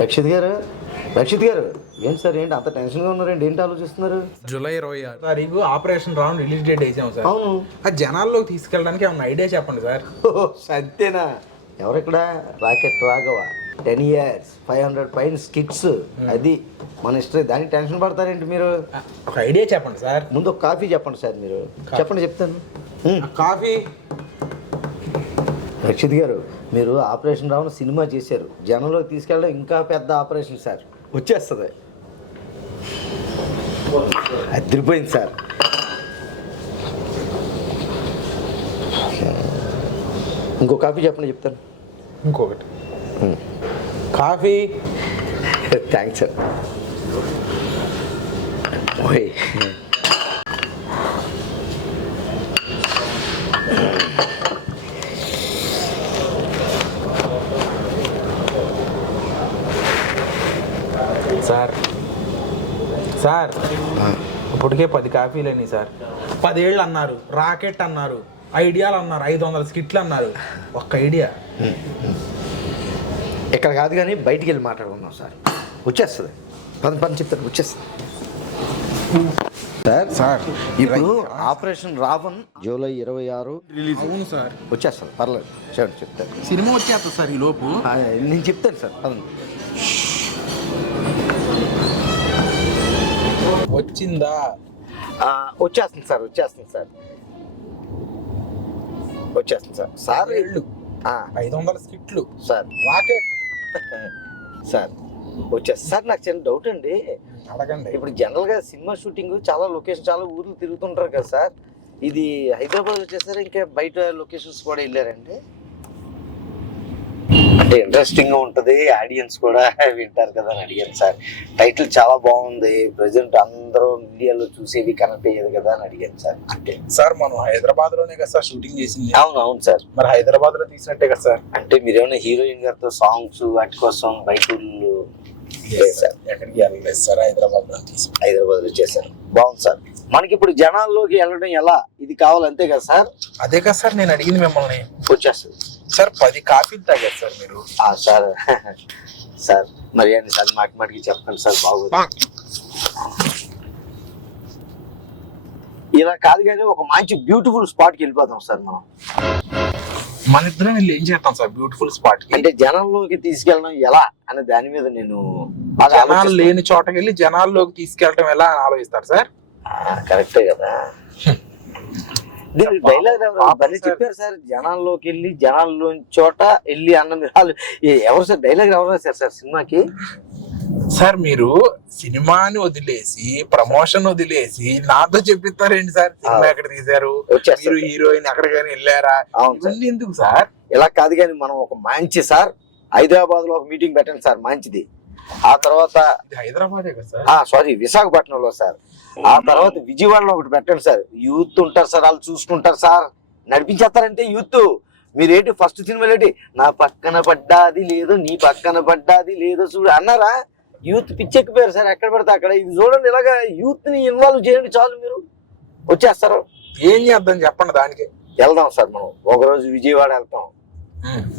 రక్షిత్ గారు ఏంటి సార్, ఏంటి అంత టెన్షన్గా ఉన్నారండి? ఏంటి ఆలోచిస్తున్నారు? జూలై 26 తారీఖు ఆపరేషన్ రావణ్ రిలీజ్ డేట్ వేసాం సార్. అవును. ఆ జనాల్లోకి తీసుకెళ్ళడానికి ఏమన్నా ఐడియా చెప్పండి సార్. అంతేనా? ఎవరిక్కడ? రాకెట్ రాఘవ 10 years 500 పైన స్కిట్స్. అది మన హిస్టరీ. దానికి టెన్షన్ పడతారేంటి మీరు? ఒక ఐడియా చెప్పండి సార్. ముందు ఒక కాఫీ చెప్పండి సార్. మీరు చెప్పండి, చెప్తాను. కాఫీ. రక్షిత్ గారు, మీరు ఆపరేషన్ రావణ సినిమా చేశారు. జనంలోకి తీసుకెళ్ళడం ఇంకా పెద్ద ఆపరేషన్ సార్. వచ్చేస్తుంది. అదిరిపోయింది సార్. ఇంకో కాఫీ చెప్పండి, చెప్తాను. ఇంకొకటి కాఫీ. Thanks sir. ఓయ్ సార్ సార్ ఇప్పటికే 10 కాఫీలు అయినాయి సార్. 10 ఏళ్ళు అన్నారు, రాకెట్ అన్నారు, ఐడియాలు అన్నారు, 500 స్కిట్లు అన్నారు. ఒక్క ఐడియా. ఇక్కడ కాదు కానీ బయటికి వెళ్ళి మాట్లాడుకుందాం సార్. వచ్చేస్తుంది. పని చెప్తాను, వచ్చేస్తుంది సార్. సార్ ఇప్పుడు ఆపరేషన్ రావణ్ జూలై 26 రిలీజ్. అవును సార్, వచ్చేస్తుంది. పర్లేదు, చూడండి, చెప్తాను. సినిమా వచ్చేస్తుంది సార్ ఈ లోపు. నేను చెప్తాను సార్. పదండి. వచ్చిందా? వచ్చేస్తుంది సార్. సార్ ఏళ్ళు 500 స్కిట్లు సార్. రాకెట్ సార్ వచ్చేస్తుంది సార్. నాకు చిన్న డౌట్ అండి. అడగండి. ఇప్పుడు జనరల్గా సినిమా షూటింగ్ చాలా లొకేషన్, చాలా ఊర్లు తిరుగుతుంటారు కదా సార్. ఇది హైదరాబాద్ వచ్చేసారు, ఇంకా బయట లొకేషన్స్ కూడా వెళ్ళారండి? అంటే ఇంట్రెస్టింగ్ గా ఉంటది, ఆడియన్స్ కూడా వింటారు కదా అని అడిగాను సార్. టైటిల్ చాలా బాగుంది, ప్రజెంట్ అందరూ మీడియాలో చూసేవి కనెక్ట్ అయ్యేది కదా అని అడిగాను సార్. అంటే సార్ మనం హైదరాబాద్ లోనే కదా సార్ షూటింగ్ చేసింది. అవును సార్. మరి హైదరాబాద్ లో తీసినట్టే కదా సార్. అంటే మీరేమైనా హీరోయిన్ గారితో సాంగ్స్ వాటి కోసం బయట ఎక్కడికి వెళ్ళలేదు సార్, హైదరాబాద్ లో తీసి హైదరాబాద్ లో చేశారు. బాగుంది సార్. మనకి ఇప్పుడు జనాల్లోకి వెళ్ళడం ఎలా, ఇది కావాలి అంతే కదా సార్? అదే కదా సార్ నేను అడిగింది మిమ్మల్ని. వచ్చేస్తుంది సార్. 10 కాఫీలు తాగారు సార్ మీరు. సార్ సార్ మరి అని సార్ మాటికి చెప్పండి సార్. బాగుంది. ఇలా కాదు కానీ ఒక మంచి బ్యూటిఫుల్ స్పాట్కి వెళ్ళిపోతాం సార్ మనం. మన ఇద్దరం వెళ్ళి ఏం చేస్తాం సార్ బ్యూటిఫుల్ స్పాట్ కి? అంటే జనంలోకి తీసుకెళ్ళడం ఎలా అనే దాని మీద నేను జనాలు లేని చోటకి వెళ్ళి జనాల్లోకి తీసుకెళ్ళడం ఎలా అని ఆలోచిస్తారు సార్. కరెక్టే కదా. డైలాగ్ చెప్పారు సార్. జనాల్లోకి వెళ్ళి జనాల్లో చోట వెళ్ళి అన్న మీరు ఎవరు సార్? డైలాగ్ ఎవరు రాశారు సార్ సినిమాకి? సార్ మీరు సినిమాని వదిలేసి ప్రమోషన్ వదిలేసి నాతో చెప్పిస్తారేంటి సార్? సినిమా ఎక్కడ తీశారు, మీరు హీరోయిన్ ఎక్కడికైనా వెళ్ళారా, ఇవన్నీ ఎందుకు సార్? ఇలా కాదు కానీ మనం ఒక మంచి సార్ హైదరాబాద్ లో ఒక మీటింగ్ పెట్టండి సార్, మంచిది. ఆ తర్వాత హైదరాబాదే కదా సార్, సారీ విశాఖపట్నంలో సార్. ఆ తర్వాత విజయవాడలో ఒకటి పెట్టండి సార్. యూత్ ఉంటారు సార్, వాళ్ళు చూసుకుంటారు సార్, నడిపించేస్తారంటే యూత్. మీరేంటి ఫస్ట్ సినిమాలు ఏంటి, నా పక్కన పడ్డాది లేదు నీ పక్కన పడ్డాది లేదో చూడు అన్నారా? యూత్ పిచ్చెక్కిపోయారు సార్ ఎక్కడ పడితే అక్కడ. ఇది చూడండి, ఇలాగా యూత్ ని ఇన్వాల్వ్ చేయండి చాలు, మీరు వచ్చేస్తారు. ఏం చేద్దాం చెప్పండి దానికి. వెళ్దాం సార్ మనం. ఒకరోజు విజయవాడ వెళ్తాం,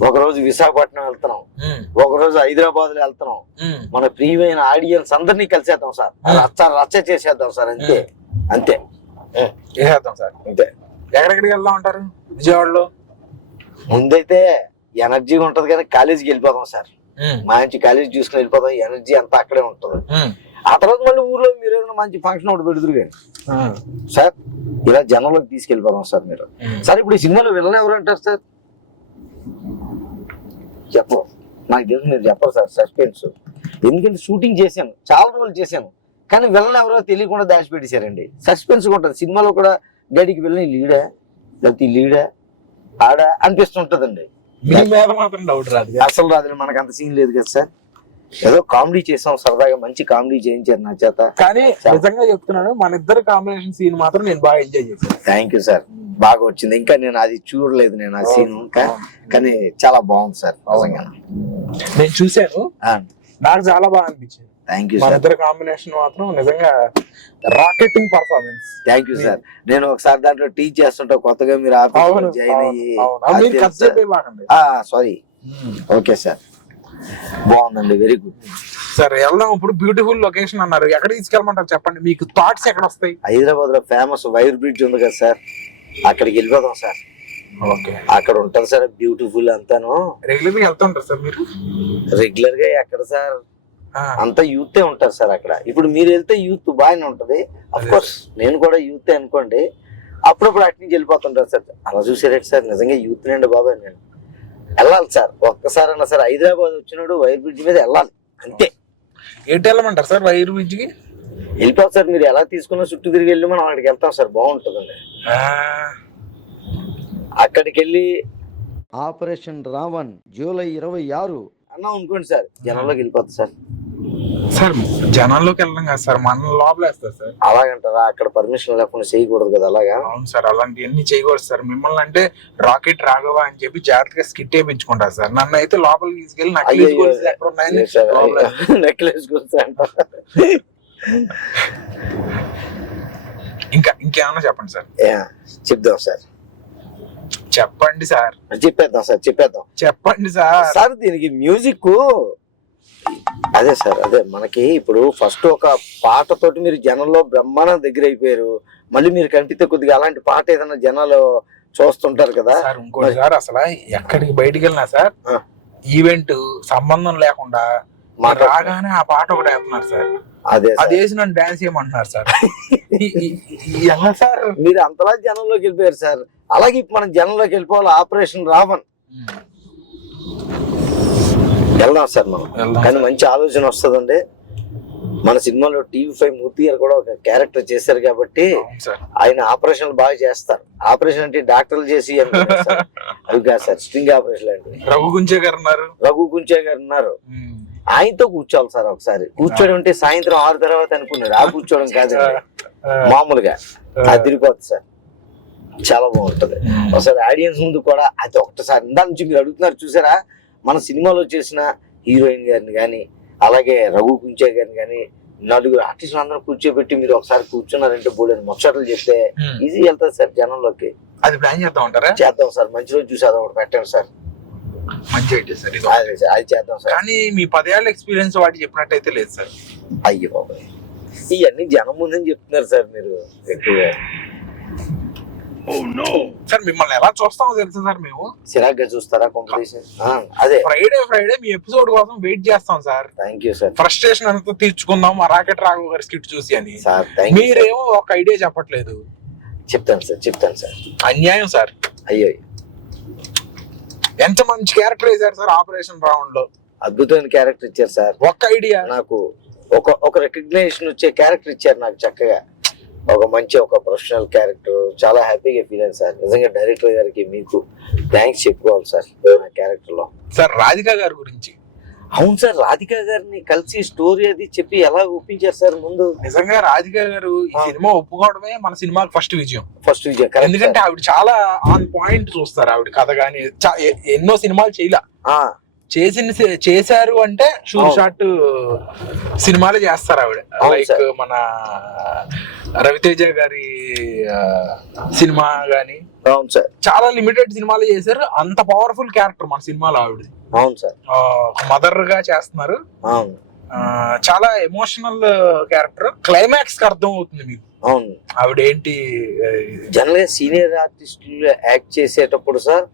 ఒకరోజు విశాఖపట్నం వెళ్తున్నాం, ఒకరోజు హైదరాబాద్ లో వెళ్తున్నాం. మన ప్రియమైన ఆడియన్స్ అందరినీ కలిసేద్దాం సార్, రచ్చ చేసేద్దాం సార్. అంతే అంతే చేసేద్దాం సార్. అంతే. ఎక్కడెక్కడికి వెళ్దాం అంటారు? విజయవాడలో ముందైతే ఎనర్జీగా ఉంటది కానీ కాలేజీకి వెళ్ళిపోదాం సార్. మంచి కాలేజీ చూసుకుని వెళ్ళిపోతాం, ఎనర్జీ అంతా అక్కడే ఉంటది. ఆ తర్వాత మళ్ళీ ఊర్లో మీరు ఏదైనా మంచి ఫంక్షన్ ఒకటి పెడుతురు కానీ సార్, ఇలా జనంలోకి తీసుకెళ్ళిపోదాం సార్ మీరు. సార్ ఇప్పుడు ఈ సినిమాలో విలన్ ఎవరు అంటారు సార్? చెప్పరు, నాకు తెలుసు మీరు చెప్పరు సార్. సస్పెన్స్. ఎందుకంటే షూటింగ్ చేశాను, చాలా రోజులు చేశాను, కానీ విలన్ ఎవరో తెలియకుండా దాచిపెట్టేశారండి. సస్పెన్స్ ఉంటుంది సినిమాలో కూడా. గడికి విలన్ లీడా లేకపోతే లీడా ఆడా అనిపిస్తుంటదండి. అసలు రాదు, మనకు అంత సీన్ లేదు కదా సార్. ఏదో కామెడీ చేసాం సరదాగా, మంచి కామెడీ చేయించారు నా చేత. కానీ నిజంగా చెప్తున్నాను, మన ఇద్దరు కాంబినేషన్ సీన్ మాత్రం నేను బాగా ఎంజాయ్ చేశాను. థ్యాంక్ యూ సార్, బాగా వచ్చింది. ఇంకా నేను అది చూడలేదు, నేను ఆ సీన్ ఇంకా, కానీ చాలా బాగుంది సార్ నిజంగా. నేను చూశాను, నాకు చాలా బాగా అనిపించింది. థ్యాంక్ యూ మన సార్. ఇద్దరు కాంబినేషన్ మాత్రం నిజంగా rocketing performance. Thank you sir. నేను ఒకసారి దాంట్లో టీచ్ చేస్తుంటా, కొత్తగా మీరు జాయిన్ అయ్యి. Sorry, okay sir. బాగుందండి, వెరీ గుడ్. సార్ వెళ్దాం. ఇప్పుడు బ్యూటిఫుల్ లొకేషన్ అన్నారు, ఎక్కడ తీసుకెళ్ళమంటారు చెప్పండి, మీకు థాట్స్ ఎక్కడ వస్తాయి? హైదరాబాద్ లో ఫేమస్ వైర్ బ్రిడ్జ్ ఉంది కదా సార్, అక్కడికి వెళ్ళిపోదాం సార్. ఓకే, అక్కడ ఉంటది సార్ బ్యూటిఫుల్ అంతాను. రెగ్యులర్ గా వెళ్తా ఉంటారు సార్ మీరు? రెగ్యులర్ గా ఎక్కడ సార్, అంతా యూతే ఉంటారు సార్ అక్కడ. ఇప్పుడు మీరు వెళ్తే యూత్ బాగానే ఉంటది, అఫ్ కోర్స్ నేను కూడా యూతే అనుకోండి, అప్పుడప్పుడు అటు నుంచి వెళ్ళిపోతుంటారు సార్. అలా చూసేరేంటి సార్, నిజంగా యూత్ నుండి బాబాయ్ నేను వెళ్ళాలి సార్. ఒక్కసారి అన్నా సార్ హైదరాబాద్ వచ్చినాడు వైర్ బ్రిడ్జ్ మీద వెళ్ళాలి అంతే. ఏంటి వెళ్ళమంటారు సార్ వైర్ బ్రిడ్జ్ కి? వెళ్ళిపోతారు సార్, మీరు ఎలా తీసుకున్నా చుట్టూ తిరిగి వెళ్ళి మనం అక్కడికి వెళ్తాం సార్, బాగుంటుందండి. అక్కడికి వెళ్ళి ఆపరేషన్ రావణ్ జూలై 26 అన్నా అనుకోండి సార్, జనంలోకి వెళ్ళిపోతుంది సార్. సార్ జనాల్లోకి వెళ్ళడం కాదు సార్, మన లోపలేస్తారు సార్. అలాగంటారా? అక్కడ పర్మిషన్ లేకుండా చేయకూడదు కదా అలాగా? అవును సార్, అలాంటివన్నీ చేయకూడదు సార్. మిమ్మల్ని అంటే రాకెట్ రాఘవ అని చెప్పి జాగ్రత్తగా స్కిట్ వేయించుకుంటారు సార్. నన్ను అయితే లోపలికి తీసుకెళ్ళి నెక్లెస్ అంట. ఇంకేమన్నా చెప్పండి సార్. చెప్దాం సార్, చెప్పండి సార్. చెప్పేద్దాం సార్, చెప్పండి సార్. సార్ దీనికి మ్యూజిక్ అదే సార్, అదే మనకి ఇప్పుడు ఫస్ట్ ఒక పాటతోటి మీరు జనంలో బ్రహ్మాండం దగ్గర అయిపోయారు, మళ్ళీ మీరు కనిపిస్తే కొద్దిగా అలాంటి పాట ఏదైనా జనాలు చూస్తుంటారు కదా సార్. ఇంకోటి సార్, అసలు ఎక్కడికి బయటికి వెళ్ళినా సార్ ఈవెంట్ సంబంధం లేకుండా రాగానే ఆ పాట ఒకటి వేస్తున్నారు సార్. అది వేసి నన్ను డాన్స్ చేయమంటున్నారు సార్. ఎలా సార్ మీరు అంతలా జనంలోకి వెళ్ళిపోయారు సార్? అలాగే ఇప్పుడు మనం జనంలోకి వెళ్ళిపోవాలి. ఆపరేషన్ రావణ్ వెళ్దాం సార్ మనం, కానీ మంచి ఆలోచన వస్తుందండి. మన సినిమాలో TV5 మూర్తి గారు కూడా ఒక క్యారెక్టర్ చేశారు కాబట్టి ఆయన ఆపరేషన్లు బాగా చేస్తారు. ఆపరేషన్ అంటే డాక్టర్లు చేసి అవి కాదు సార్, స్ట్రింగ్ ఆపరేషన్ అంటే. రఘు గుంచే గారు ఉన్నారు, ఆయనతో కూర్చోవాలి సార్. ఒకసారి కూర్చోడం అంటే సాయంత్రం 6 తర్వాత అనుకున్నాడు, ఆ కూర్చోవడం కాదు మామూలుగా. అది తిరిగిపోతుంది సార్, చాలా బాగుంటది. ఒకసారి ఆడియన్స్ ముందు కూడా అది ఒకటిసారి ఇందా నుంచి మీరు అడుగుతున్నారు చూసారా, మన సినిమాలో చేసిన హీరోయిన్ గారిని కానీ అలాగే రఘు కుంచే గారిని కానీ 4 ఆర్టిస్టులు అందరూ కూర్చోబెట్టి మీరు ఒకసారి కూర్చున్నారంటే బోలేని ముచ్చట్లు చెప్తే ఈజీ వెళ్తారు సార్ జనంలోకి. అది ప్లాన్ చేద్దాం అంటారా? చేద్దాం సార్, మంచి రోజు చూసి అదొకటి పెట్టండి సార్. మంచి ఐడియా సార్, అది చేద్దాం సార్. కానీ మీ 10 ఏళ్ల ఎక్స్పీరియన్స్ వాటి చెప్పినట్టయితే లేదు సార్. అయ్యో బాబాయ్, ఇవన్నీ జనం ముందని చెప్తున్నారు సార్ మీరు ఎక్కువగా. సార్ మిమ్మల్ని ఎలా చూస్తామో తెలుసు సార్, మేము చిరాగ్గా చూస్తారా కాంపిటీషన్? అదే ఫ్రైడే మీ ఎపిసోడ్ కోసం వెయిట్ చేస్తాం sir. Thank you sir. Frustration అంతా తీర్చుకుందాం ఆ రాకెట్ రాఘవ్ గారి స్కిట్ చూసి అని. మీరేమో ఒక ఐడియా చెప్పట్లేదు. చెప్తాను సార్. అన్యాయం సార్. అయ్యో, ఎంత మంచి క్యారెక్టర్ వేశారు సార్ ఆపరేషన్ రావణ్ లో. అద్భుతమైన క్యారెక్టర్ ఇచ్చారు సార్. ఒక్క ఐడియా నాకు ఒక రికగ్నేషన్ వచ్చే క్యారెక్టర్ ఇచ్చారు నాకు చక్కగా. ఒక మంచి ఒక ప్రొఫెషనల్ క్యారెక్టర్, చాలా హ్యాపీగా ఫీల్ అయింది సార్. నిజంగా డైరెక్టర్ గారికి మీకు థ్యాంక్స్ చెప్పుకోవాలి సార్. నా క్యారెక్టర్ లో సార్ రాధిక గారి గురించి. అవును సార్, రాధిక గారిని కలిసి స్టోరీ అది చెప్పి ఎలా ఒప్పించారు సార్ ముందు? నిజంగా రాధిక గారు ఈ సినిమా ఒప్పుకోవడమే మన సినిమాకి ఫస్ట్ విజయం. ఎందుకంటే ఆవిడ చాలా ఆన్ పాయింట్ చూస్తారు. ఆవిడ కథ గానీ ఎన్నో సినిమాలు చేశారు అంటే షార్ట్ సినిమాలు చేస్తారు ఆవిడ. లైక్ మన రవితేజ గారి సినిమా గాని చాలా లిమిటెడ్ సినిమాలు చేశారు. అంత పవర్ఫుల్ క్యారెక్టర్ మన సినిమాలో ఆవిడ. అవును సార్, మదర్ గా చేస్తున్నారు. చాలా ఎమోషనల్ క్యారెక్టర్. క్లైమాక్స్ కి అర్థం అవుతుంది మీకు. అవును, ఆవిడ ఏంటి జనరల్ గా సీనియర్ ఆర్టిస్టులు యాక్ట్ చేసేటప్పుడు సార్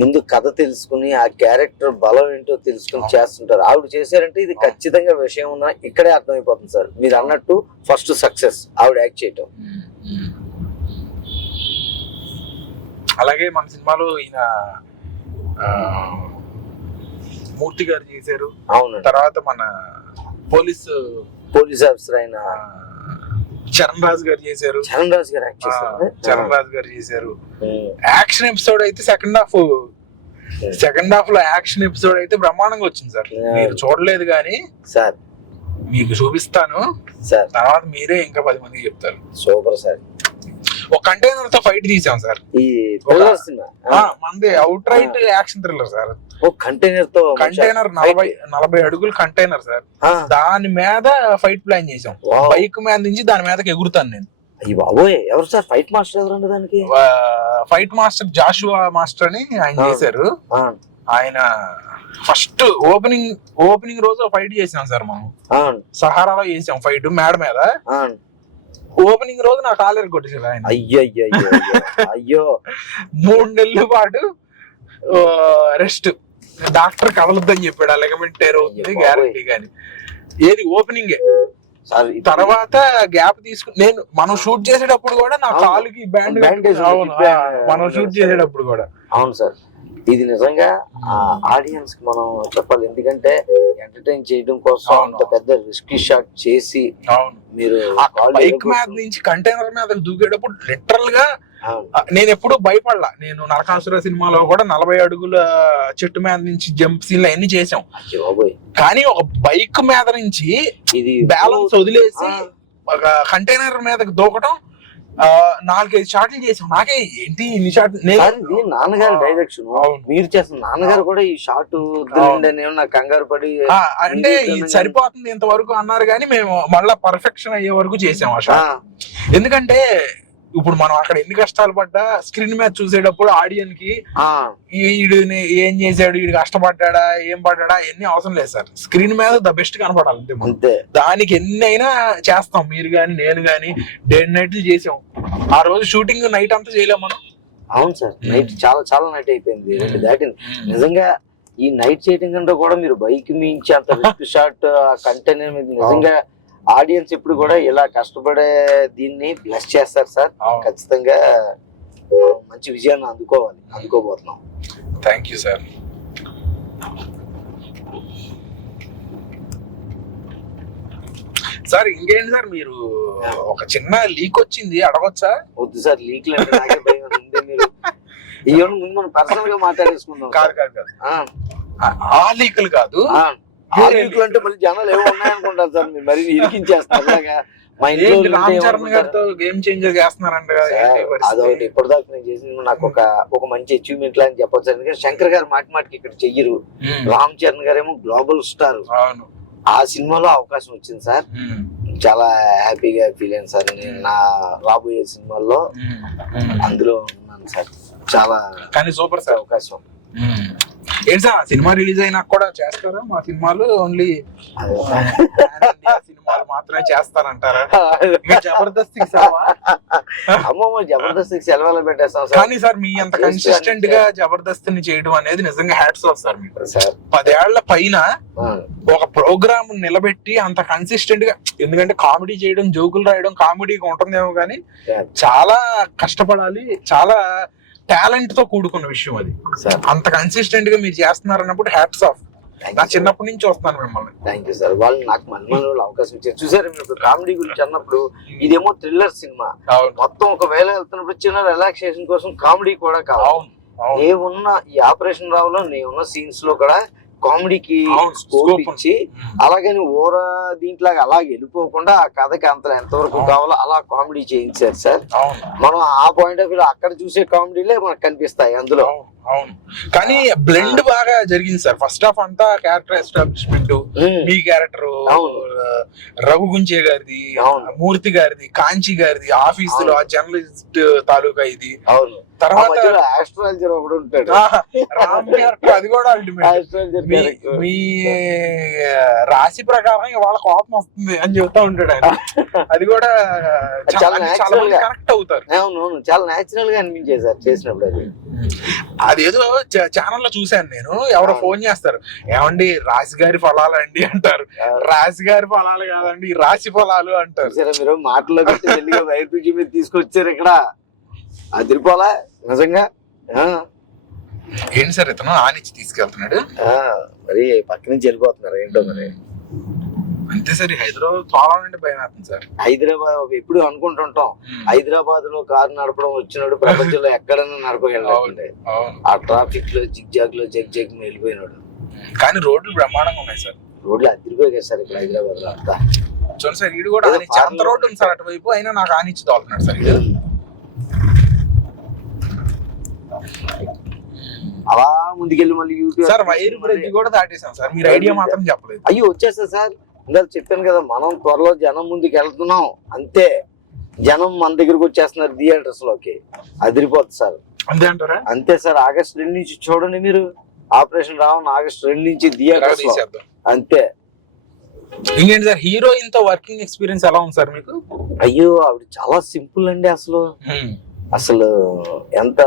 ముందు కథ తెలుసుకుని ఆ క్యారెక్టర్ బలం ఏంటో తెలుసుకుని చేస్తుంటారు. ఆవిడ చేశారంటే ఇది ఖచ్చితంగా విషయం ఉందని ఇక్కడే అర్థమైపోతుంది సార్. మీరు అన్నట్టు ఫస్ట్ సక్సెస్ ఆవిడ యాక్ట్ చేయటం. అలాగే మన సినిమాలో ఈయన మూర్తి గారు చేశారు. అవును, తర్వాత మన పోలీస్ ఆఫీసర్ అయిన చరణ్ రాజ్ గారు చేశారు. చరణ్ రాజ్ గారు చేశారు. యాక్షన్ ఎపిసోడ్ అయితే సెకండ్ హాఫ్ లో యాక్షన్ ఎపిసోడ్ అయితే బ్రహ్మాండంగా వచ్చింది సార్. మీరు చూడలేదు కానీ సార్ మీకు చూపిస్తాను సార్. తర్వాత మీరే ఇంకా 10 మందికి చెప్తారు. Super sir. ఒక కంటైనర్ తో ఫైట్ తీసాం సార్. మనది out right action thriller sir. Container 40 అడుగులు కంటైనర్ సార్. దాని మీద ఫైట్ ప్లాన్ చేసాం. బైక్ మీద నుంచి దాని మీదకి ఎగురుతాను నేను. ఎవరు సార్ ఫైట్ మాస్టర్? ఎవరండి దానికి? ఫైట్ మాస్టర్ జాషువా మాస్టర్ అని ఆయన చేశారు. ఆయన ఫస్ట్ ఓపెనింగ్ రోజు ఫైట్ చేసాం సార్ మనం. సహారాలో చేసాం ఫైట్ మేడ మీద. ఓపెనింగ్ రోజు నా కాలేరు కొట్టేసాడు ఆయన. అయ్యో 3 నెలల పాటు రెస్ట్, డాక్టర్ కదలొద్దని చెప్పాడు. ఆ లెగమెంట్ టేర్ అవుతుంది గ్యారంటీ. కానీ ఏది ఓపెనింగ్ తర్వాత గ్యాప్ తీసుకుని మనం షూట్ చేసేటప్పుడు కూడా నా కాలుకి బ్యాండేజ్. మనం షూట్ చేసేటప్పుడు కూడా. అవును సార్, ఇది నిజంగా ఆడియన్స్ కి మనం చెప్పాలి. ఎందుకంటే ఎంటర్టైన్ చేయడం కోసం అంత పెద్ద రిస్కీ షాట్ చేసి మీరు బైక్ మీద నుంచి కంటైనర్ మీద దూకేటప్పుడు లిటరల్ గా నేను ఎప్పుడు భయపడలా. నేను నరకాసుర సినిమాలో కూడా 40 అడుగుల చెట్టు మీద నుంచి జంప్ సీన్లు అన్ని చేసాం. కానీ ఒక బైక్ మీద నుంచి ఇది బ్యాలెన్స్ వదిలేసి ఒక కంటైనర్ మీదకి దూకటం 4-5 షాట్లు చేసాం. నాకే ఏంటి ఇన్ని షాట్. నాన్నగారు డైరెక్షన్ మీరు చేస్తున్న నాన్నగారు కూడా ఈ షాట్ నాకు కంగారు పడి అంటే ఇది సరిపోతుంది ఇంతవరకు అన్నారు. కానీ మేము మళ్ళా పర్ఫెక్షన్ అయ్యే వరకు చేసాం ఆ షాట్. ఎందుకంటే ఇప్పుడు మనం అక్కడ ఎన్ని కష్టాలు పడ్డా స్క్రీన్ మీద చూసేటప్పుడు ఆడియన్స్ కి వీడిని ఏం చేశాడు, వీడు కష్టపడ్డా ఏం పడ్డా ఎన్ని అవసరం లేదు సార్. స్క్రీన్ మీద ద బెస్ట్ కనపడాలి అంతే. దానికి ఎన్ని అయినా చేస్తాం. మీరు గాని నేను గాని డే అండ్ నైట్లు చేసాం. ఆ రోజు షూటింగ్ నైట్ అంతా చేయలేం మనం. అవును సార్, నైట్ చాలా నైట్ అయిపోయింది. 2 దాటింది. నిజంగా ఈ నైట్ చేయటం కంటే కూడా మీరు బైక్ మించి అంత రిస్క్ షాట్ కంటెంట్ నిజంగా ఆడియన్స్ ఇప్పుడు కూడా ఇలా కష్టపడే దీన్ని బ్లెస్ చేస్తారు సార్. ఖచ్చితంగా మంచి విజయాన్ని అందుకోబోతున్నాం. Thank you sir. సార్ ఇంకేంటి సార్, మీరు ఒక చిన్న లీక్ వచ్చింది అడగొచ్చా? వద్దు సార్, లీక్లు అంటే నాకే భయం ఉంది. మీరు ఇవన్నీ ముందు మనం పర్సనల్ గా మాట్లాడేసుకుందాం. కాదు ఆ లీకులు కాదు. అంటే మళ్ళీ జనాలు ఏమో ఉన్నాయనుకుంటారు సార్. మీరు మరి ఇరికించేస్తారు. మా ఇంట్లో రామ్ చరణ్ గారితో గేమ్ చేంజర్ చేస్తున్నారంట. అదొకటి ఇప్పటిదాకా నేను చేసిన నాకు ఒక మంచి అచీవ్మెంట్ లా అని చెప్పొచ్చు. ఎందుకంటే శంకర్ గారు మాటికి ఇక్కడ చెయ్యరు. రామ్ చరణ్ గారు ఏమో గ్లోబల్ స్టార్. ఆ సినిమాలో అవకాశం వచ్చింది సార్. చాలా హ్యాపీగా ఫీల్ అయింది సార్. నేను నా రాబోయే సినిమాల్లో అందులో ఉన్నాను సార్. చాలా కానీ సూపర్ సార్ అవకాశం. ఏంటి సార్ సినిమా రిలీజ్ అయినా కూడా చేస్తారా? మా సినిమాలు ఓన్లీ సినిమాలు మాత్రమే చేస్తారంటారా? జబర్దస్త్ జబర్దస్త్ సెలవులు పెట్టేస్తాం సార్. కానీ సార్ మీ అంత కన్సిస్టెంట్ గా జబర్దస్త్ ని చేయడం అనేది నిజంగా హ్యాట్స్ ఆఫ్ సార్. మీకు 10 ఏళ్ల పైన ఒక ప్రోగ్రామ్ నిలబెట్టి అంత కన్సిస్టెంట్ గా, ఎందుకంటే కామెడీ చేయడం, జోకులు రాయడం కామెడీగా ఉంటుందేమో కానీ చాలా కష్టపడాలి. చాలా టాలెంట్ తో కూడుకున్న విషయం అది. అంత కన్సిస్టెంట్ గా మీరు చేస్తున్నారు అన్నప్పుడు హ్యాట్స్ ఆఫ్. నా చిన్నప్పటి నుంచి వస్తాను మిమ్మల్ని. Thank you sir. వాళ్ళు నాకు మన్మోహన్ అవకాశం ఇచ్చారు. చూసారు మీరు కామెడీ గురించి అన్నప్పుడు, ఇదేమో థ్రిల్లర్ సినిమా. మొత్తం ఒకవేళ వెళ్తున్నప్పుడు చిన్న రిలాక్సేషన్ కోసం కామెడీ కూడా కావాలి. నేనున్న ఈ ఆపరేషన్ రావులో నేనున్న సీన్స్ లో కూడా కామెడీకి స్కోప్ ఇచ్చి, అలాగని ఓరా దీంట్లో అలాగే వెళ్ళిపోకుండా ఆ కథకి అంత ఎంతవరకు కావాలో అలా కామెడీ చేయించారు సార్. మనం ఆ పాయింట్ ఆఫ్ వ్యూ అక్కడ చూసే కామెడీలే మనకు కనిపిస్తాయి అందులో. అవును, కానీ బ్లెండ్ బాగా జరిగింది సార్. ఫస్ట్ హాఫ్ అంతా క్యారెక్టర్ ఎస్టాబ్లిష్మెంట్, మీ క్యారెక్టర్ రఘు గుంచే గారిది, మూర్తి గారిది, కాంచి గారిది, ఆఫీసులో ఆ జర్నలిస్ట్ తాలూకా ఇది. తర్వాత ఆస్ట్రాలజర్ ఒకడు ఉంటాడు, రామ్ క్యారెక్టర్, అది కూడా అల్టిమేట్. మీ రాశి ప్రకారం వాళ్ళ కోపం వస్తుంది అని చెప్తా ఉంటాడు ఆయన. అది కూడా చాలా కనెక్ట్ అవుతారు. అవును, చాలా నేచురల్ గా అనిపించేది సార్ చేసినప్పుడు. అది అదేదో ఛానల్ లో చూశాను నేను. ఎవరో ఫోన్ చేస్తారు, ఏమండి రాశి గారి ఫలాలు అండి అంటారు. రాశి గారి ఫలాలు కాదండి, రాశి ఫలాలు అంటారు. మీరు మాటలో వైర్పీజీ మీద తీసుకొచ్చారు ఇక్కడ. అదిరిపోలా నిజంగా. ఏంటి సార్ ఇతను ఆనిచ్చి తీసుకెళ్తున్నాడు, మరి పక్క నుంచి వెళ్ళిపోతున్నారు ఏంటో మరి. అంతే సార్, హైదరాబాద్ తోలాలంటే భయం అవుతుంది సార్. హైదరాబాద్ ఎప్పుడు అనుకుంటుంటాం, హైదరాబాద్ లో కారు నడపడం వచ్చినాడు ప్రపంచంలో ఎక్కడన్నా నడపగలండి. ఆ ట్రాఫిక్ లో జిగ్ జాగ్ లో జగ్ వెళ్ళిపోయినాడు. కానీ రోడ్లు బ్రహ్మాండంగా ఉన్నాయి సార్. రోడ్లు అదిరిపోయాయి సార్ ఇక్కడ హైదరాబాద్ లో అంతా. చూడండి సార్, వీడు కూడా అంత రోడ్డు ఉంది సార్ అటువైపు, అయినా నాకు ఆనిచ్చి తోలుతున్నాడు సార్. ఇది అలా ముందుకెళ్ళి మళ్ళీ యూట్యూబ్ సార్ వైర్ బ్రిడ్జ్ కూడా దాటేసాం సార్. మీరు ఐడియా మాత్రం చెప్పలేదు. అయ్యో వచ్చేస్తా సార్, ఇంకా చెప్పాను కదా, మనం త్వరలో జనం ముందుకు వెళ్తున్నాం అంతే. జనం మన దగ్గరకు వచ్చేస్తున్నారు థియేటర్స్ లోకి. అదిరిపోతుంది సార్. అంతే అంటారా? అంతే సార్. ఆగస్ట్ 2 నుంచి చూడండి మీరు, ఆపరేషన్ రావణ్ ఆగస్ట్ 2 నుంచి థియేటర్స్ లో. తీసేద్దాం. అంతే. ఇంకేంటి సార్ హీరోయిన్ తో వర్కింగ్ ఎక్స్పీరియన్స్ ఎలా ఉంది సార్ మీకు? అయ్యో ఆవిడ చాలా సింపుల్ అండి. అసలు ఎంత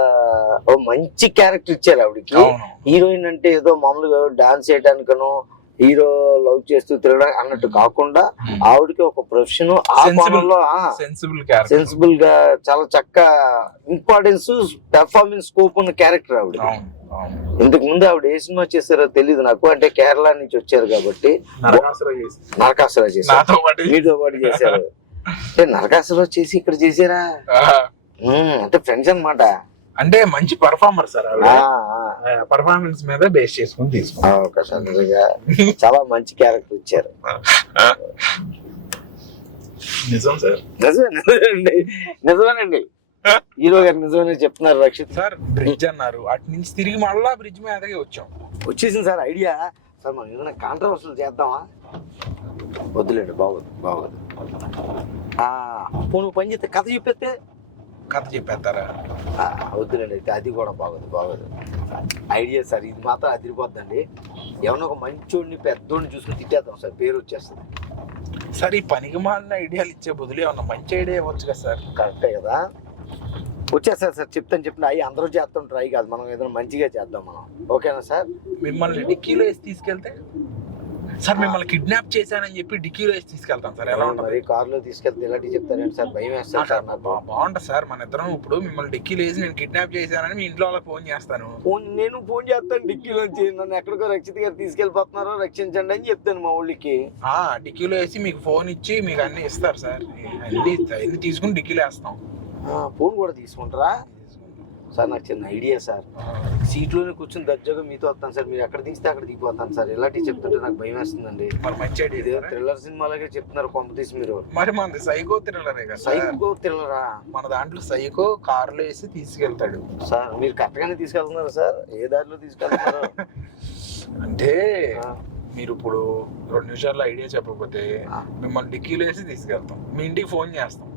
మంచి క్యారెక్టర్ ఇచ్చారు ఆవిడకి. హీరోయిన్ అంటే ఏదో మామూలుగా డాన్స్ చేయడానికనో హీరో లవ్ చేస్తూ తిరగడం అన్నట్టు కాకుండా ఆవిడకి ఒక ప్రొఫెషన్, ఆ కోణంలో సెన్సిబుల్ గా చాలా చక్కగా ఇంపార్టెన్స్ పెర్ఫార్మెన్స్ స్కోప్ ఉన్న క్యారెక్టర్ ఆవిడ. ఇంతకు ముందు ఆవిడ ఏ సినిమా చేస్తారో తెలియదు నాకు, అంటే కేరళ నుంచి వచ్చారు కాబట్టి. నరకాసుర చేశారు, మీతో పాటు చేశారు. అంటే నరకాసుర చేసి ఇక్కడ చేసారా అంటే ఫ్రెండ్స్ అన్నమాట. అంటే మంచి పర్ఫార్మర్ సార్, పర్ఫార్మెన్స్ మీద బేస్ చేసుకుని తీసుకున్నాం. చాలా మంచి క్యారెక్టర్ ఇచ్చారు. నిజం సార్, నిజమేనండి. హీరో గారు నిజమనే చెప్తున్నారు. రక్షిత్ సార్ బ్రిడ్జ్ అన్నారు, అటు నుంచి తిరిగి మళ్ళా బ్రిడ్జ్ మీదకే వచ్చేసింది సార్ ఐడియా. సార్ మనం ఏదైనా కాంట్రవర్సీలు చేద్దామా? వద్దులేండి, బాగోదు. నువ్వు పని చేస్తే కథ చెప్పేస్తారా? వద్దులేండి, అయితే అది కూడా బాగోదు. ఐడియా సార్, ఇది మాత్రం అదిరిపోద్దండి. ఏమన్నా ఒక మంచోడిని పెద్దోడిని చూసుకుని తిట్టేద్దాం సార్, పేరు వచ్చేస్తుంది. సార్ ఈ పనికి మాలిన ఐడియాలు ఇచ్చే బదులు ఏమన్నా మంచి ఐడియా ఇవ్వచ్చు కదా సార్. కరెక్టే కదా, వచ్చేస్తారు సార్. చెప్తాను అవి అందరూ చేస్తుంటారు, అవి కాదు, మనం ఏదైనా మంచిగా చేద్దాం మనం. ఓకేనా సార్? మిమ్మల్ని డిక్కీలో వేసి తీసుకెళ్తే సార్, మిమ్మల్ని కిడ్నాప్ చేశానని చెప్పి డిక్కీలో వేసి తీసుకెళ్తాం సార్, ఎలా ఉంటుంది? కార్లో తీసుకెళ్తే ఇలాంటి చెప్తారేంటి సార్? భయం వేస్తారు సార్ నాకు. బాగుంటుంది సార్, మన ఇద్దరం ఇప్పుడు మిమ్మల్ని డిక్కీలో వేసి నేను కిడ్నాప్ చేశానని మీ ఇంట్లో వాళ్ళకి ఫోన్ చేస్తాను. నేను ఫోన్ చేస్తాను డిక్కీలోంచి, నన్ను ఎక్కడికో రక్షిత్ గారు తీసుకెళ్ళిపోతున్నారో రక్షించండి అని చెప్తాను మా ఊళ్ళకి. డిక్కీలో వేసి మీకు ఫోన్ ఇచ్చి మీకు అన్ని ఇస్తారు సార్, అన్ని తీసుకుని డిక్కీలో వేస్తాం. ఫోన్ కూడా తీసుకుంటారా సార్? నాకు చిన్న ఐడియా సార్, సీట్లోనే కూర్చొని దర్జాగా మీతో వస్తాను సార్, మీరు ఎక్కడ తీస్తే అక్కడ దిగిపోతాను సార్. ఇలాంటివి చెప్తుంటే నాకు భయం వేస్తుందండి. మంచి ఐడియా, థ్రిల్లర్ సినిమాలాగే చెప్తున్నారు కొంప తీసి మీరు. మరి మనది సైకో థ్రిల్లరే కదా? సైకో థ్రిల్లరా? మన దాంట్లో సైకో కార్లో వేసి తీసుకెళ్తాడు సార్. మీరు కరెక్ట్ గానే తీసుకెళ్తున్నారు సార్, ఏ దారిలో తీసుకెళ్తున్నారు? అంటే మీరు ఇప్పుడు 2 నిమిషాల్లో ఐడియా చెప్పకపోతే మిమ్మల్ని డిక్కీలో వేసి తీసుకెళ్తాం, మీ ఇంటికి ఫోన్ చేస్తాం.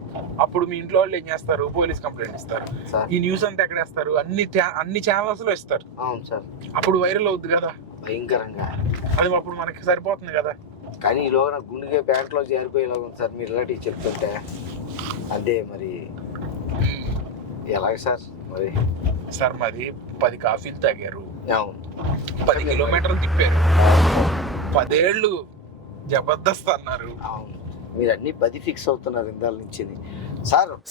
అప్పుడు మీ ఇంట్లో వాళ్ళు ఏం చేస్తారు? పోలీస్ కంప్లైంట్ ఇస్తారు. ఈ న్యూస్ అంతా ఎక్కడ వేస్తారు? అన్ని ఛానల్స్ లో ఇస్తారు. అవును సార్. అప్పుడు వైరల్ అవుద్ది కదా భయంకరంగా. అది అప్పుడు మనకి సరిపోతుంది కదా. కానీ ఈలోగా నాకు గుండెగా ప్యాంట్ లో చేరిపోయేలా ఉంది సార్ మీరు ఇలాంటివి చెప్తుంటే. అదే మరి ఎలాగ సార్? మరి సార్ మరి 10 కాఫీలు తాగారు, అవును, 10 కిలోమీటర్లు తిప్పారు, 10 ఏళ్ళు జబర్దస్త్ అన్నారు. అవును, మీరు అన్ని 10 ఫిక్స్ అవుతున్నారు ఇందాల నుంచి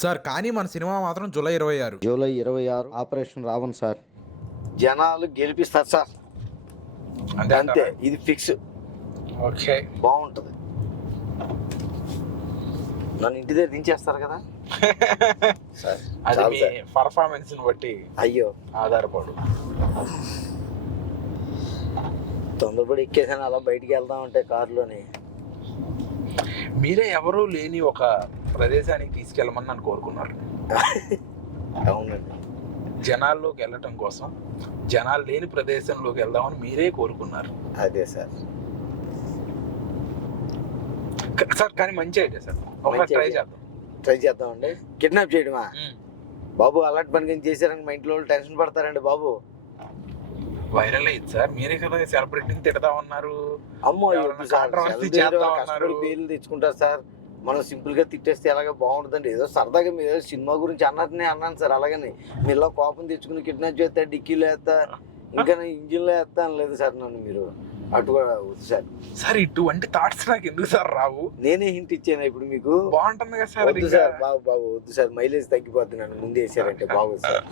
సార్. కానీ మన సినిమా మాత్రం జూలై 26 ఆపరేషన్ రావణ్ సార్. జనాలు గెలిపిస్తారు సార్, అంతే, ఇది ఫిక్స్. ఓకే, బాగుంటది. నన్ను ఇంటి దగ్గర దించేస్తారు కదా సార్? అది మీ పర్ఫార్మెన్స్ బట్టి అయ్యో ఆధారపడు. తొందరపడి ఎక్కేసాను, అలా బయటికి వెళ్దామంటే కారులోని. మీరే ఎవరూ లేని ఒక ప్రదేశానికి తీసుకెళ్ళమని నన్ను కోరుకున్నారు. అవునండి, జనాల్లోకి వెళ్ళటం కోసం, జనాలు లేని ప్రదేశంలోకి వెళ్దామని మీరే కోరుకున్నారు. అదే సార్. సార్ కానీ మంచి ఐడియా సార్, ట్రై చేద్దామండి. కిడ్నాప్ చేయడమా బాబు? అలాంటి పని చేశారని మా ఇంట్లో వాళ్ళు టెన్షన్ పడతారండి బాబు. వైరల్ అయ్యింది సార్, మీరే కదా సెలబ్రిటీని తిడతా ఉన్నారు. అమ్మో, పేర్లు తెచ్చుకుంటారు సార్. మనం సింపుల్ గా తిట్టేస్తే ఎలాగ బాగుంటుందండి. ఏదో సరదాగా మీరు సినిమా గురించి అన్నట్టునే అన్నాను సార్. అలాగని మీలో కోపం తెచ్చుకుని కిడ్నాప్ చేస్తా, డిక్కీలో వేస్తా, ఇంకా ఇంజిన్ లో వేస్తా అని లేదు సార్. నన్ను మీరు అటు కూడా వద్దు సార్. సార్ ఇటువంటి థాట్స్ నాకు ఎందుకు సార్ రావు? నేనే హింట్ ఇచ్చాను ఇప్పుడు మీకు. బాగుంటుంది కదా సార్? వద్దు సార్, బాబు వద్దు సార్, మైలేజ్ తగ్గిపోద్ది. నన్ను ముందు వేసారంటే బాగోదు సార్.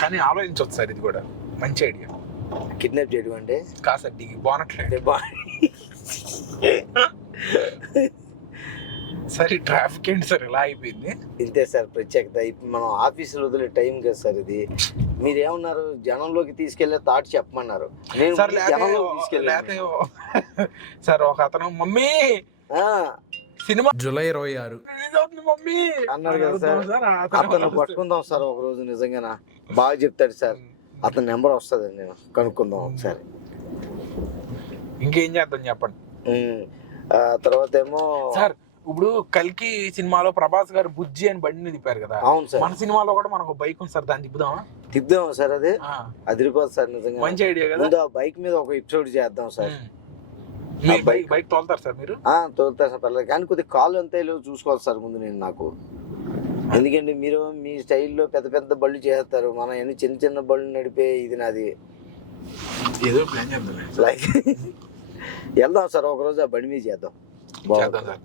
కానీ ఆలోచించవచ్చు సార్, ఇది కూడా మంచి ఐడియా. కిడ్నాప్ చేయడం అంటే కాదు సార్, దిగి బాగున్నట్లే. సరే, ట్రాఫిక్ ఏంటి సార్ ఇలా అయిపోయింది? ఇంతే సార్ ప్రత్యేకత. ఇప్పుడు మనం ఆఫీసులో వదిలే టైం కదా సార్ ఇది. మీరేమన్నారు, జనంలోకి తీసుకెళ్లే థాట్ చెప్పమన్నారు. నేను జనంలోకి తీసుకెళ్ళాను సార్. ఒక అతను మమ్మీ సినిమా జూలై 26 మమ్మీ అన్నారు కదా సార్. అతను పట్టుకుందాం సార్ ఒక రోజు. నిజంగానా బాగా చెప్తాడు సార్. అతని నెంబర్ వస్తుంది, నేను కనుక్కుందాం ఒకసారి. ఇంకేం చేద్దాం చెప్పండి. తర్వాత ఏమో సార్ ఇప్పుడు కల్కి సినిమాలో ప్రభాస్ గారు బుజ్జి అని బండిని తిప్పారు కదా. అవును సార్. మన సినిమాలో కూడా మనకు బైక్ ఉంది సార్, దాన్ని తిప్పుదామా? తిప్పుదాం సార్, అది అదిరిపోతుంది సార్ నిజంగా. మంచి ఐడియా కదా. ముందు ఆ బైక్ మీద ఒక ఎపిసోడ్ చేద్దాం సార్. బైక్ తోలుతారు సార్ మీరు? తోలుతా సార్, పర్లేదు. కానీ కొద్దిగా కాళ్ళు అంతే లేవు చూసుకోవాలి సార్ ముందు నేను. నాకు ఎందుకంటే మీరు మీ స్టైల్లో పెద్ద పెద్ద బళ్ళు చేస్తారు, మనం ఎన్ని చిన్న చిన్న బళ్ళు నడిపే ఇది నాది. ఏదో ప్లాన్ చేద్దాం, లైక్ వెళ్దాం సార్ ఒకరోజు ఆ బండి మీద చేద్దాం. సార్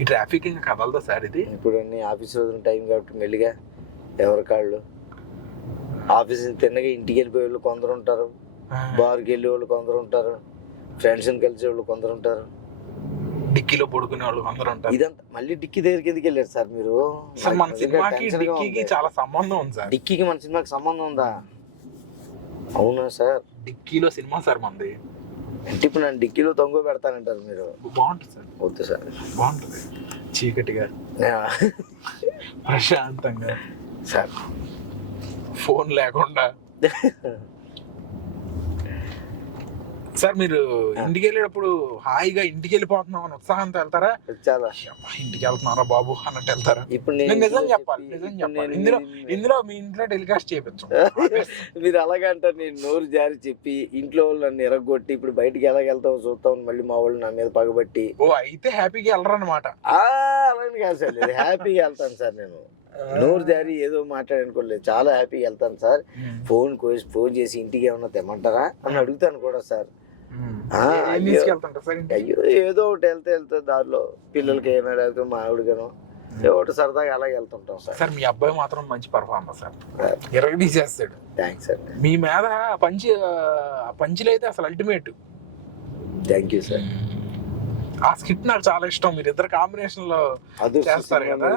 ఈ ట్రాఫిక్ ఇంకా కదలదా సార్ ఇది? ఇప్పుడు అన్ని ఆఫీస్ రోజున టైం కాబట్టి మెల్లిగా ఎవరి కాళ్ళు. ఆఫీస్ తిన్నగా ఇంటికి వెళ్ళిపోయే వాళ్ళు కొందరు ఉంటారు, బార్కి వెళ్ళే వాళ్ళు కొందరు ఉంటారు, ఫ్రెండ్స్ని కలిసే వాళ్ళు కొందరు ఉంటారు, డిక్కీలో పడుకునే వాళ్ళు కొందరు ఉంటారు. ఇదంతా మళ్ళీ డిక్కీ దగ్గరికి ఎందుకు వెళ్ళారు సార్ మీరు? మన సినిమాకి డిక్కీకి చాలా సంబంధం ఉంది సార్. డిక్కీకి మన సినిమాకి సంబంధం ఉందా? అవునా సార్? డిక్కీలో సినిమా సార్ మనది. అంటే ఇప్పుడు నన్ను డిక్కీలో తొంగ పెడతానంటారు మీరు? బాగుంటుంది సార్. వద్దు సార్, బాగుంటుంది చీకటిగా ప్రశాంతంగా సార్, ఫోన్ లేకుండా. సార్ మీరు ఇంటికి వెళ్ళేటప్పుడు హాయిగా ఇంటికి వెళ్ళిపోతున్నాం అని ఉత్సాహంతో వెళ్తారా? చాలా. ఇంటికి వెళ్తున్నారా బాబు అన్నట్టు వెళ్తారా? ఇప్పుడు నిజం చెప్పాలి, నిజం చెప్పాలి. ఇందులో మీ ఇంట్లో టెలికాస్ట్ చేయవచ్చు. మీరు అలాగంటారు, నేను నోరు జారి చెప్పి ఇంట్లో వాళ్ళు నన్ను ఎరగొట్టి ఇప్పుడు బయటికి ఎలాగెళ్తాం చూస్తాం, మళ్ళీ మా వాళ్ళు నా మీద పగబట్టి. ఓ అయితే హ్యాపీగా వెళ్ళరు అనమాట. అలాగే కాదు సార్, లేదు హ్యాపీగా వెళ్తాను సార్. నేను నోరు జారి ఏదో మాట్లాడనుకోలేదు, చాలా హ్యాపీగా వెళ్తాను సార్. ఫోన్ చేసి ఇంటికి ఏమన్నా తెమ్మంటారా అని అడుగుతాను కూడా సార్. అయ్యో ఏదో ఒకటి వెళ్తే దారిలో పిల్లలకి ఏమైనా లేకపోతే మా ఆవిడగాను ఒకటి సరదాగా అలాగే వెళ్తుంటాం సార్. సార్ మీ అబ్బాయి మాత్రం మంచి పర్ఫార్మర్ సార్, 20 తీసేస్తాడు. Thanks sir. మీ మీద పంచులు అయితే అసలు అల్టిమేట్. Thank you sir. ఆ స్కిట్ నాకు చాలా ఇష్టం, మీరు ఇద్దరు కాంబినేషన్ లో చేస్తారు కదా,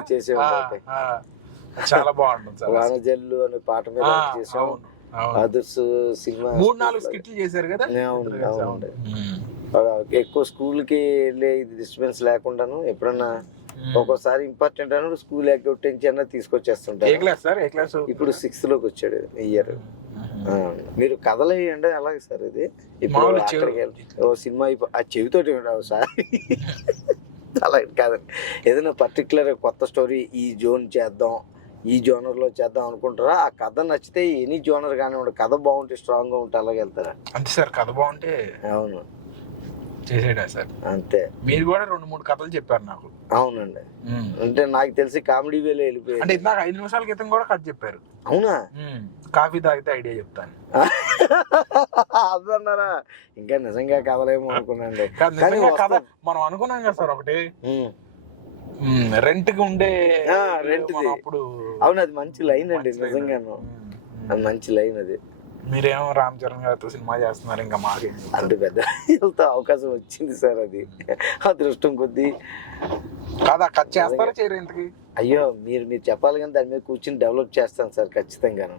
చాలా బాగుంటుంది సార్. వానజల్లు అనే పాట మీద చేసాం. అదర్స్ సినిమా 3-4 స్కిట్లు చేశారు కదా. ఎక్కువ స్కూల్ కి వెళ్ళే డిస్టర్బెన్స్ లేకుండాను ఎప్పుడన్నా ఒక్కోసారి ఇంపార్టెంట్ అని స్కూల్ యాక్టివిటీ అన్నా తీసుకొచ్చేస్తుంటారు. ఇప్పుడు 6th లోకి వచ్చాడు ఈ ఇయర్. మీరు కథలు వేయండి అలాగే సార్. ఇది ఇప్పుడు సినిమా ఆ చెవితోటి సార్ అలా కాదండి. ఏదైనా పర్టికులర్ కొత్త స్టోరీ ఈ జోన్ చేద్దాం, ఈ జోనర్ లో చేద్దాం అనుకుంటారా? ఆ కథ నచ్చితే ఎనీ జోనర్ కానివ్వండి, కథ బాగుంటే స్ట్రాంగ్ గా ఉంటే అలాగే వెళ్తారా? అంతే సార్, కథ బాగుంటే అవును చేసేడా సార్. అంతే. మీరు కూడా 2-3 కథలు చెప్పారు నాకు. అవునండి, అంటే నాకు తెలిసి కామెడీ వేలో వెళ్ళిపోయి. అంటే నాకు 5 నిమిషాల క్రితం కూడా కథ చెప్పారు. అవునా? కాఫీ తాగితే ఐడియా చెప్తాను అదన్నారా? ఇంకా నిజంగా కథలేమో అనుకున్నాండి. కథ మనం అనుకున్నాం కదా సార్ ఒకటి, రెంట్ కి ఉండే రెంట్ అప్పుడు. అవును, అది మంచి లైన్ అండి నిజంగాను, అది మంచి లైన్. అది మీరేమో రామ్ చరణ్ గారితో సినిమా చేస్తున్నారు, ఇంకా మాకే అంత పెద్ద వెళ్తా అవకాశం వచ్చింది సార్. అది అదృష్టం కొద్దీ. కాదా కట్ చేస్తారా చేయరు ఇంతకి? అయ్యో మీరు చెప్పాలి కానీ దాని మీద కూర్చొని డెవలప్ చేస్తాను సార్ ఖచ్చితంగాను.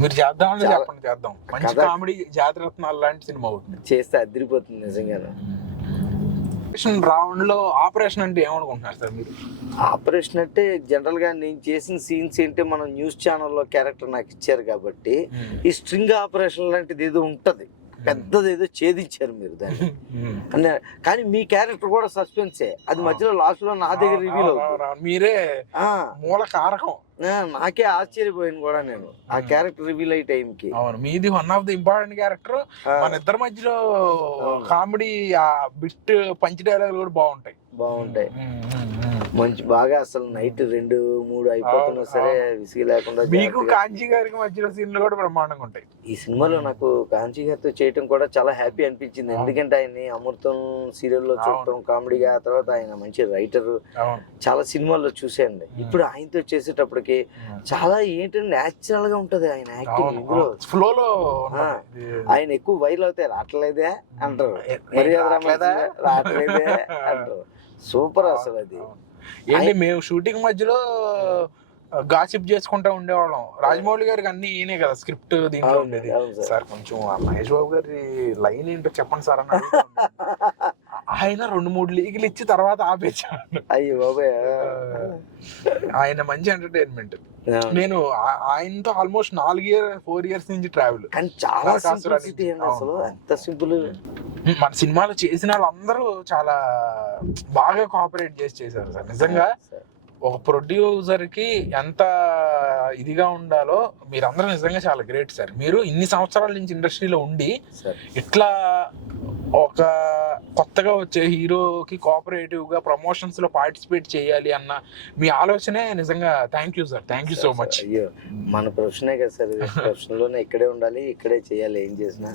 మీరు చేద్దామని చెప్పండి, చేద్దాం. మంచి కామెడీ జాతిరత్నాలు లాంటి సినిమా అవుతుంది, చేస్తే అదిరిపోతుంది నిజంగాను. రౌండ్ లో ఆపరేషన్ అంటే ఏమనుకుంటున్నారు సార్ మీరు? ఆపరేషన్ అంటే జనరల్ గా నేను చేసిన సీన్స్ ఏంటి, మనం న్యూస్ ఛానల్లో క్యారెక్టర్ నాకు ఇచ్చారు కాబట్టి ఈ స్ట్రింగ్ ఆపరేషన్ లాంటిది ఏదో ఉంటది, పెద్దది ఏదో ఛేదించారు మీరు దాన్ని అంటే. కానీ మీ క్యారెక్టర్ కూడా సస్పెన్సే, అది మధ్యలో లాస్ట్ లో నా దగ్గర రివీల్ అవుతుంది. మీరే మూల కారకం. నాకే ఆశ్చర్యపోయాను కూడా నేను ఆ క్యారెక్టర్ రివీల్ అయ్యే టైంకి. అవును, మీది one of the important character. మన ఇద్దరి మధ్యలో కామెడీ ఆ బిట్ పంచ్ డైలాగ్ కూడా బాగుంటాయి. మంచి బాగా అసలు నైట్ 2-3 అయిపోతున్నా సరే విసిగి లేకుండా. మీకు కాంచీ గారికి మధ్యలో సీన్లు కూడా బ్రహ్మాండంగా ఉంటాయి. ఈ సినిమాలో నాకు కాంచీ గారితో చేయటం కూడా చాలా హ్యాపీ అనిపించింది. ఎందుకంటే ఆయన్ని అమృతం సీరియల్లో చూడటం కామెడీగా, ఆ తర్వాత ఆయన మంచి రైటర్, చాలా సినిమాల్లో చూసాండి. ఇప్పుడు ఆయనతో చేసేటప్పటికి చాలా ఏంటంటే న్యాచురల్ గా ఉంటది ఆయన యాక్టింగ్. ఇందులో ఫ్లోలో ఆయన ఎక్కువ వైరల్ అవుతాయి, రావట్లేదే అంటారు, మర్యాద రావట్లేదే అంటారు. సూపర్ అసలు అది. ఏంటి మేము షూటింగ్ మధ్యలో గాసిప్ చేసుకుంటా ఉండేవాళ్ళం. రాజమౌళి గారికి అన్ని ఈయనే కదా స్క్రిప్ట్ దీంట్లో ఉండేది. సార్ కొంచెం మహేష్ బాబు గారి లైన్ ఏంటో చెప్పండి సార్ అన్న. ఆ ఆయన 2-3 లీగులు ఇచ్చి తర్వాత ఆపేశాడు. అయ్యో బాబాయ్. ఆయన మంచి ఎంటర్టైన్మెంట్. నేను ఆయనతో ఆల్మోస్ట్ 4 years నుంచి ట్రావెల్. కానీ చాలా సింప్లిసిటీ అండి అసలు, ఎంత సింపుల్. మన సినిమాలు చేసిన వాళ్ళందరూ చాలా బాగా కోఆపరేట్ చేశారు సార్. నిజంగా ఒక ప్రొడ్యూసర్ కి ఎంత ఇదిగా ఉండాలో మీరందరూ నిజంగా చాలా గ్రేట్ సార్. మీరు ఇన్ని సంవత్సరాల నుంచి ఇండస్ట్రీలో ఉండి ఇట్లా ఒక కొత్తగా వచ్చే హీరోకి కోఆపరేటివ్ గా ప్రమోషన్స్ లో పార్టిసిపేట్ చేయాలి అన్న మీ ఆలోచనే నిజంగా thank you sir. Thank you so much. అయ్యో మన ప్రొఫెషనే కదా సార్, ప్రొఫెషన్ లోనే ఇక్కడే ఉండాలి, ఇక్కడే చేయాలి ఏం చేసినా.